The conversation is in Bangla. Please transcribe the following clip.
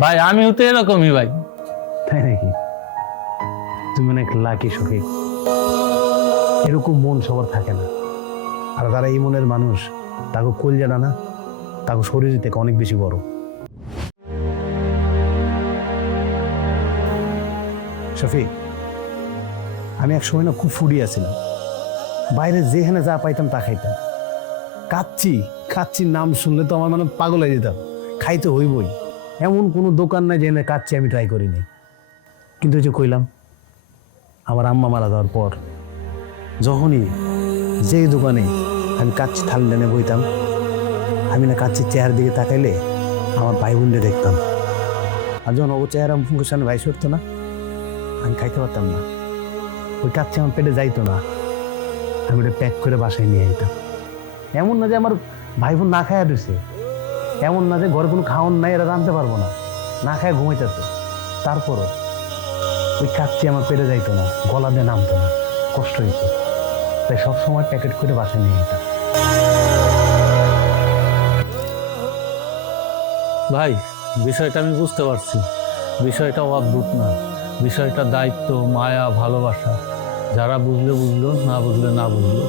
ভাই আমিও তো এরকমই ভাই। তাই নাকি? তুমি অনেক লাকি সখী। এরকম মন সবার থাকে না। আর যারা এই মনের মানুষ, তাকে কলজাটা না, তাকে শরীর থেকে অনেক বেশি বড়। শফিক, আমি এক সময় না খুব ফুডি আছিলাম। বাইরে যেখানে যা পাইতাম তা খাইতাম। কাচ্চির নাম শুনলে তো আমার মানে পাগল হয়ে যেতাম। খাইতে হইবই, এমন কোনো দোকান নাই যেখানে কাচ্চি আমি ট্রাই করিনি। কিন্তু ওই যে কইলাম, আমার আম্মা মারা যাওয়ার পর যখনই যে দোকানে আমি কাচ্চি থালি টেনে বইতাম, আমি না কাচ্চির চেহারার দিকে তাকাইলে আমার ভাই বোনকে দেখতাম। আর যখন ও চেহারা মুখের সামনে ভাই সরতো না, আমি খাইতে পারতাম না। ওই কাচ্চি আমার পেটে যাইতো না, আমি ওটা প্যাক করে বাসায় নিয়ে যেতাম। এমন না যে আমার ভাই বোন না খাইয়া দিছে, এমন না যে ঘরে কোনো খাওয়ান নাই, এরা জানতে পারবো না, না খায় ঘুমাইতেছে। তারপরও ওই কাচ্চি আমার পেটে যাইতো না, গলা দিয়ে নামতো না, কষ্ট হইতো। তাই সবসময় প্যাকেট করে বাসায় নিয়ে যেতাম। ভাই বিষয়টা আমি বুঝতে পারছি, বিষয়টা অদ্ভুত না, বিষয়টা দায়িত্ব, মায়া, ভালোবাসা। যারা বুঝলে বুঝলো, না বুঝলে না বুঝলো।